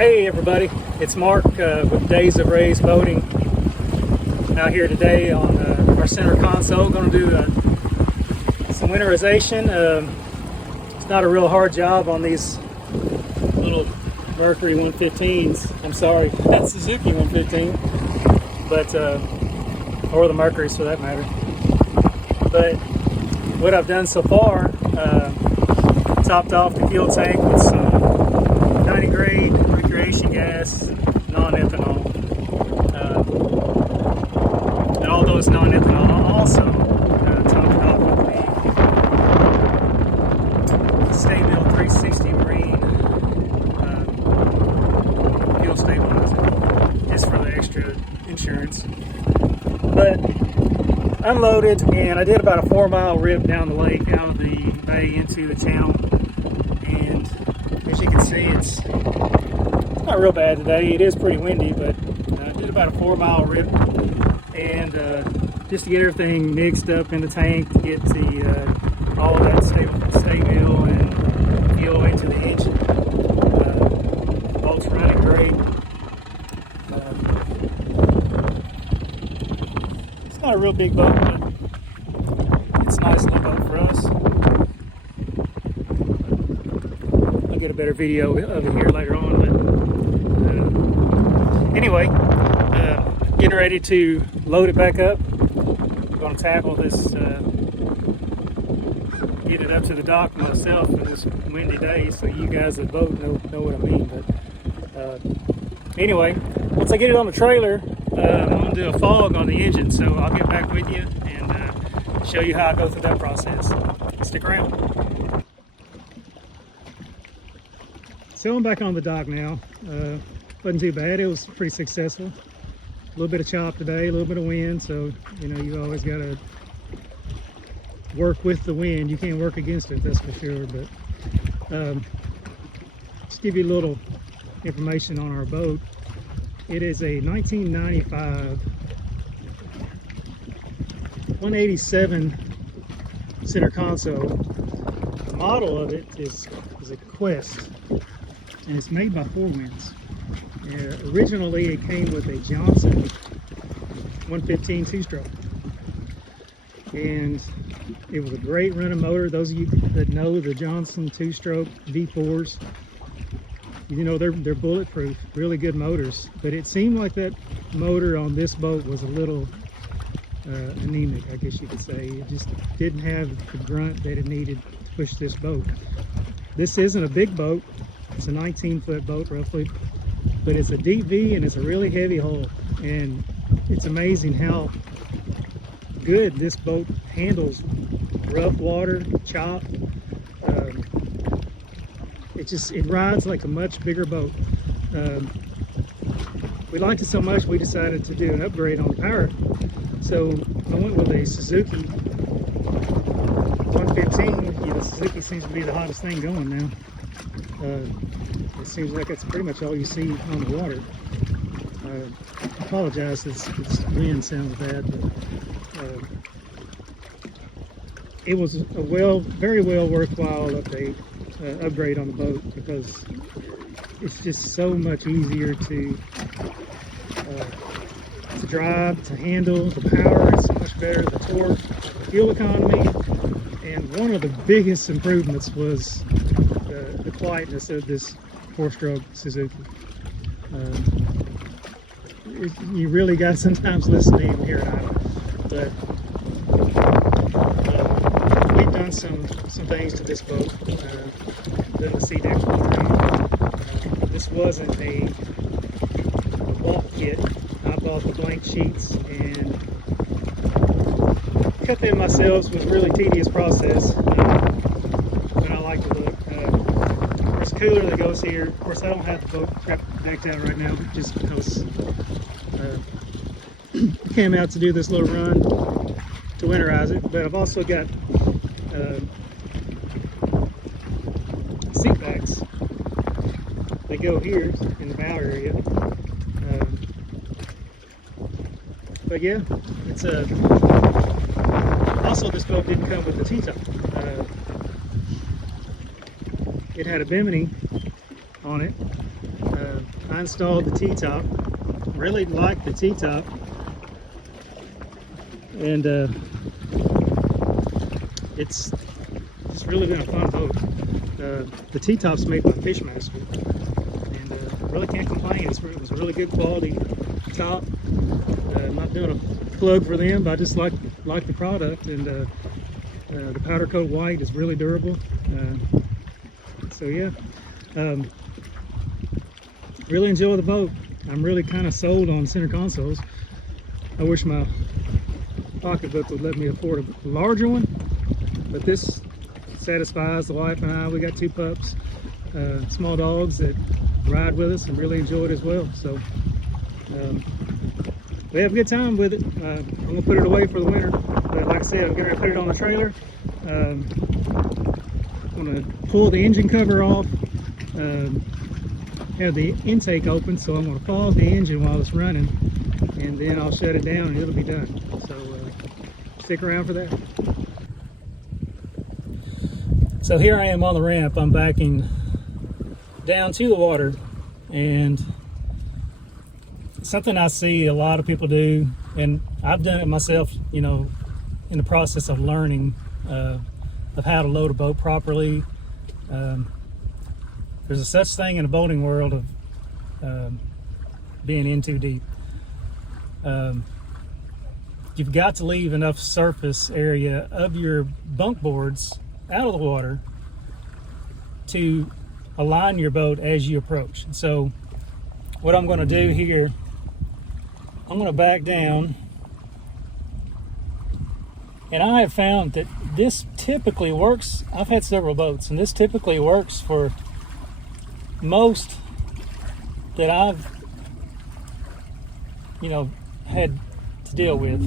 Hey everybody, it's Mark with Days of Raised Boating out here today on our center console. Going to do some winterization. It's not a real hard job on these little Mercury 115s. I'm sorry, that's Suzuki 115, but or the Mercury's for that matter. But what I've done so far, topped off the fuel tank with some 90 grade recreation gas, non-ethanol, and although it's non-ethanol, also topped it off with the Stay Mill 360 Marine fuel stabilizer, just for the extra insurance. But unloaded, and I did about a 4-mile rip down the lake out of the bay into the channel, and as you can see, it's not real bad today. It is pretty windy, but I did about a 4-mile rip, and just to get everything mixed up in the tank, to get the all of that stay mill and fuel into the engine. The boat's running great. It's not a real big boat, but it's a nice little boat for us. I'll get a better video of it here later on, but anyway, getting ready to load it back up. I'm going to tackle this, get it up to the dock myself for this windy day, so you guys that boat know what I mean. But anyway, once I get it on the trailer, I'm going to do a fog on the engine, so I'll get back with you and show you how I go through that process. Stick around. So I'm back on the dock now. Wasn't too bad. It was pretty successful. A little bit of chop today, a little bit of wind, so you know you always got to work with the wind. You can't work against it, that's for sure. But just give you a little information on our boat. It is a 1995 187 center console. The model of it is a Quest, and it's made by Four Winds. Originally, it came with a Johnson 115 two-stroke, and it was a great running motor. Those of you that know the Johnson two-stroke V4s, you know they're bulletproof, really good motors. But it seemed like that motor on this boat was a little anemic, I guess you could say. It just didn't have the grunt that it needed to push this boat. This isn't a big boat. It's a 19-foot boat roughly, but it's a deep V and it's a really heavy hull, and it's amazing how good this boat handles rough water, chop. It rides like a much bigger boat. We liked it so much we decided to do an upgrade on the power. So I went with a Suzuki 115. You know, Suzuki seems to be the hottest thing going now. It seems like that's pretty much all you see on the water. I apologize, this wind sounds bad, but it was a very well worthwhile upgrade on the boat, because it's just so much easier to drive, to handle. The power is so much better, the torque, the fuel economy, and one of the biggest improvements was the quietness of this 4-stroke Suzuki. You really got to sometimes listen to even hear it out. But we've done some things to this boat. Done the sea deck. This wasn't a bulk kit. I bought the blank sheets and cut them myself. Was a really tedious process, but I like the look. There's a cooler that goes here. Of course, I don't have the boat decked out right now, just because I came out to do this little run to winterize it. But I've also got seat backs. They go here in the bow area. But yeah, it's also this boat didn't come with the T-top. It had a bimini on it. I installed the T-top. Really like the T-top, and it's really been a fun boat. The T-top's made by Fishmaster, and really can't complain. It was a really good quality top. I'm not doing a plug for them, but I just like the product, and the powder coat white is really durable. So yeah, really enjoy the boat. I'm really kind of sold on center consoles. I wish my pocketbook would let me afford a larger one, but this satisfies the wife and I. We got 2 pups, small dogs that ride with us and really enjoy it as well. So we have a good time with it. I'm gonna put it away for the winter, but like I said, I'm gonna put it on the trailer. I'm gonna pull the engine cover off, have the intake open, so I'm gonna pause the engine while it's running, and then I'll shut it down and it'll be done. So stick around for that. So here I am on the ramp. I'm backing down to the water, and something I see a lot of people do, and I've done it myself, you know, in the process of learning of how to load a boat properly. There's a such thing in the boating world of being in too deep. You've got to leave enough surface area of your bunk boards out of the water to align your boat as you approach. So what I'm going to do here, I'm going to back down, and I have found that this typically works. I've had several boats, and this typically works for most that I've, you know, had to deal with.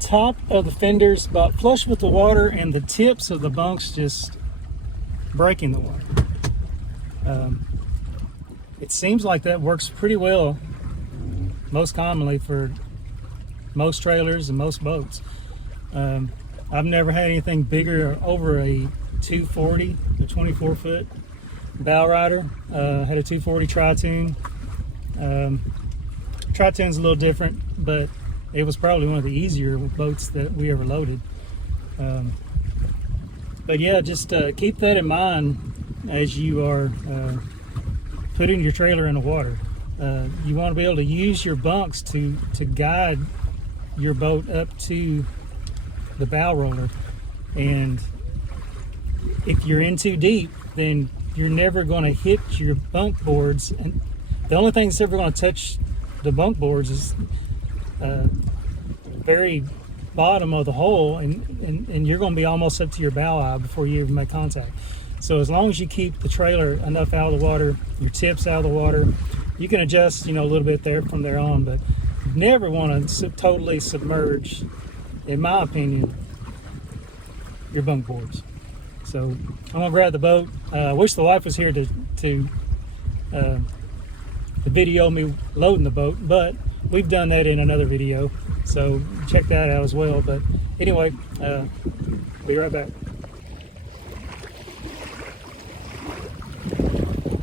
Top of the fenders about flush with the water, and the tips of the bunks just breaking the water. It seems like that works pretty well most commonly for most trailers and most boats. I've never had anything bigger over a 240, a 24-foot bow rider. Had a 240 Tri-Tune. Tri-Tune's a little different, but it was probably one of the easier boats that we ever loaded. But yeah, just keep that in mind as you are putting your trailer in the water. You want to be able to use your bunks to guide your boat up to the bow roller, and if you're in too deep, then you're never going to hit your bunk boards, and the only thing that's ever going to touch the bunk boards is very bottom of the hole, and you're going to be almost up to your bow eye before you even make contact. So as long as you keep the trailer enough out of the water, your tips out of the water, you can adjust, you know, a little bit there from there on, but you never want to totally submerge, in my opinion, your bunk boards. So I'm gonna grab the boat. I wish the wife was here to video me loading the boat, but we've done that in another video, so check that out as well. But anyway, be right back.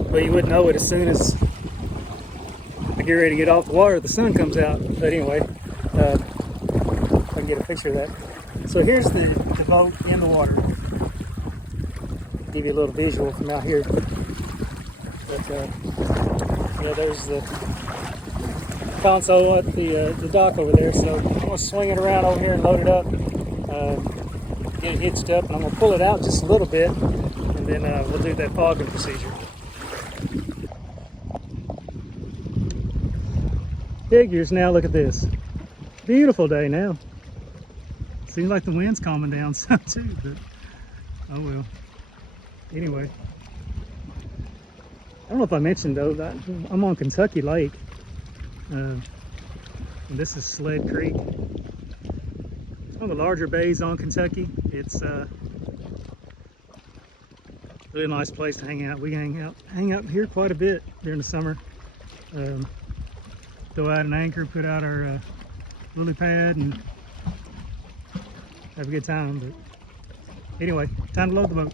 Well, you wouldn't know it as soon as I get ready to get off the water, the sun comes out. But anyway, I can get a picture of that. So here's the boat in the water. Give you a little visual from out here. But yeah, there's the console at the dock over there. So I'm gonna swing it around over here and load it up, get it hitched up, and I'm gonna pull it out just a little bit, and then we'll do that fogging procedure. Figures. Now look at this. Beautiful day now. Seems like the wind's calming down some too, but oh well. Anyway, I don't know if I mentioned though that I'm on Kentucky Lake. And this is Sled Creek. It's one of the larger bays on Kentucky. It's a really nice place to hang out. We hang out here quite a bit during the summer. Throw out an anchor, put out our lily pad, and have a good time. But anyway, time to load the boat.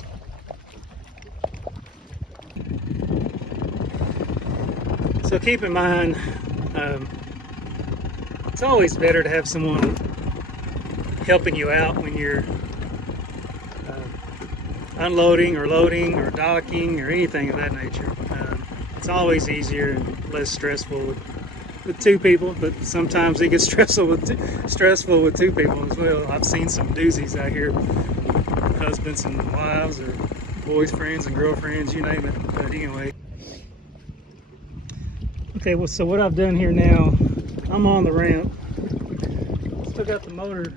So keep in mind, it's always better to have someone helping you out when you're unloading or loading or docking or anything of that nature. It's always easier and less stressful with two people, but sometimes it gets stressful with two people as well. I've seen some doozies out here, husbands and wives or boys' friends and girlfriends, you name it. But anyway. Okay, well, so what I've done here now, I'm on the ramp. Still got the motor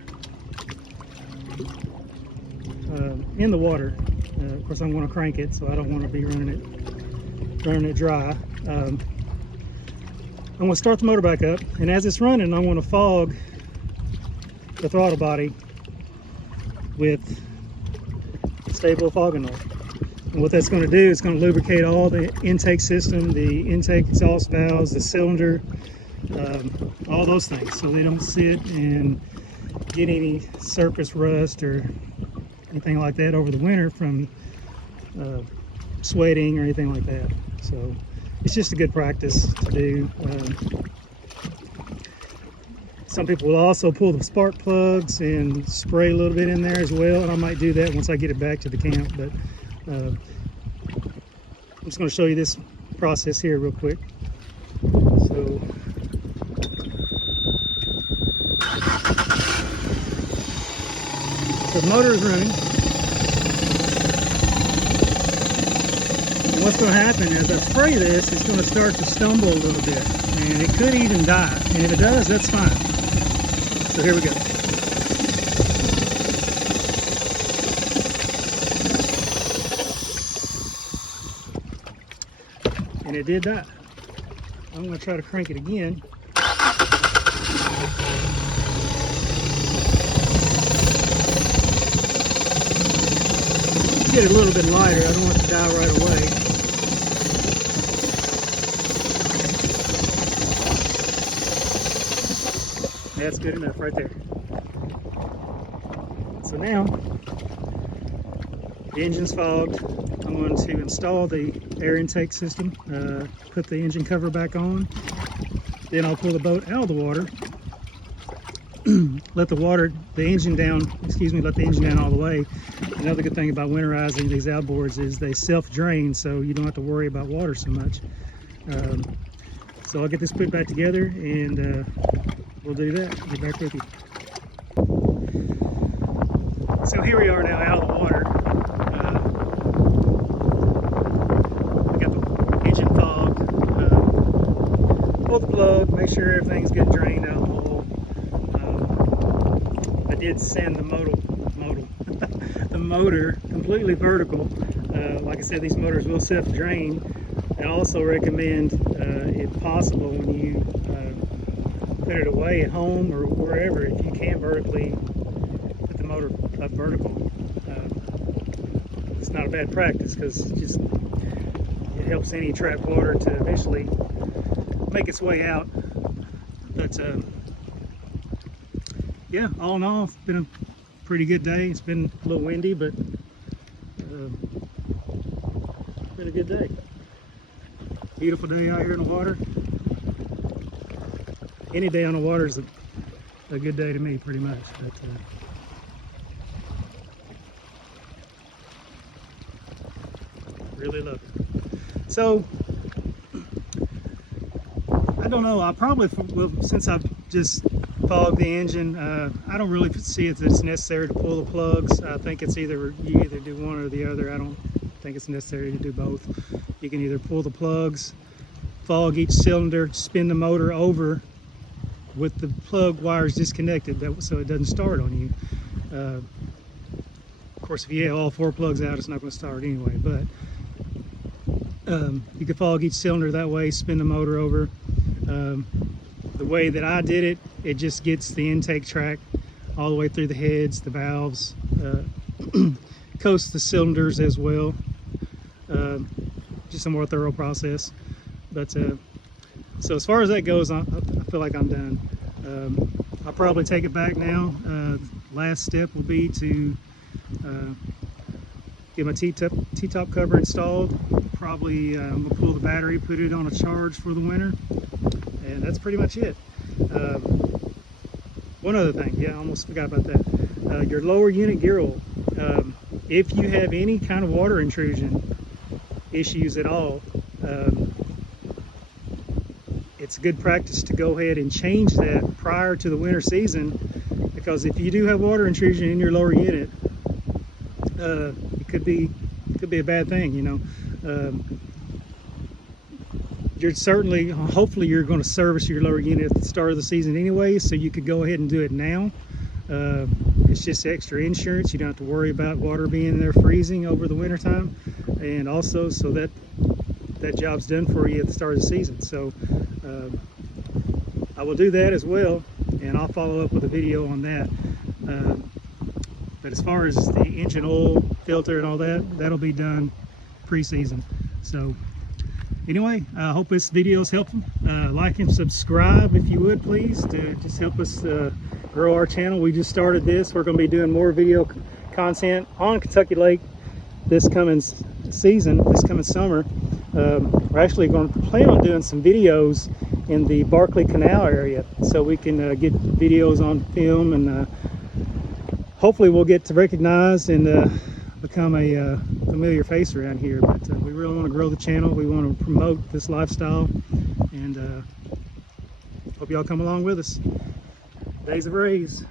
in the water. Of course, I'm going to crank it, so I don't want to be running it dry. I'm going to start the motor back up, and as it's running, I'm going to fog the throttle body with stable fogging oil. And what that's going to do is going to lubricate all the intake system, the intake exhaust valves, the cylinder, all those things, so they don't sit and get any surface rust or anything like that over the winter from sweating or anything like that. So it's just a good practice to do. Some people will also pull the spark plugs and spray a little bit in there as well, and I might do that once I get it back to the camp. But I'm just going to show you this process here real quick. So the motor is running. And what's going to happen as I spray this, it's going to start to stumble a little bit, and it could even die. And if it does, that's fine. So here we go. And it did die. I'm going to try to crank it again. Get it a little bit lighter. I don't want it to die right away. That's good enough right there. So now the engine's fogged. I'm going to install the air intake system, put the engine cover back on, then I'll pull the boat out of the water, let the engine down all the way. Another good thing about winterizing these outboards is they self-drain, so you don't have to worry about water so much. So I'll get this put back together, and we'll do that. Get back with you. So here we are now out of the water. I got the engine fogged. Pull the plug, make sure everything's getting drained out of the hole. I did send the motor completely vertical. Like I said, these motors will self-drain. I also recommend, if possible, when you put it away at home or wherever, if you can vertically put the motor up vertical. It's not a bad practice because it helps any trapped water to eventually make its way out. But yeah, all in all, it's been a pretty good day. It's been a little windy, but been a good day. Beautiful day out here in the water. Any day on the water is a good day to me, pretty much. But really love it. So I don't know. I probably will, since I've just fogged the engine. I don't really see it that it's necessary to pull the plugs. I think it's you either do one or the other. I don't think it's necessary to do both. You can either pull the plugs, fog each cylinder, spin the motor over with the plug wires disconnected so it doesn't start on you. Of course, if you have all 4 plugs out, it's not going to start anyway, but you can fog each cylinder that way, spin the motor over. The way that I did it, it just gets the intake track all the way through the heads, the valves, coats the cylinders as well. Just a more thorough process. But so as far as that goes, I feel like I'm done. I'll probably take it back now. Last step will be to get my T-top cover installed. Probably I'm gonna pull the battery, put it on a charge for the winter, and that's pretty much it. One other thing, yeah, I almost forgot about that. Your lower unit gear oil. If you have any kind of water intrusion issues at all, it's good practice to go ahead and change that prior to the winter season, because if you do have water intrusion in your lower unit, it could be a bad thing, you know. You're certainly, hopefully you're going to service your lower unit at the start of the season anyway, so you could go ahead and do it now. It's just extra insurance. You don't have to worry about water being there freezing over the winter time, and also so that job's done for you at the start of the season. So I will do that as well, and I'll follow up with a video on that. But as far as the engine oil filter and all that, that'll be done pre-season. So anyway, I hope this video is helpful. Like and subscribe if you would, please, to just help us grow our channel. We just started this. We're going to be doing more video content on Kentucky Lake this coming season, this coming summer. We're actually going to plan on doing some videos in the Barkley Canal area, so we can get videos on film, and hopefully we'll get to recognize and become a familiar face around here. But we really want to grow the channel. We want to promote this lifestyle, and hope y'all come along with us. Days of Rays.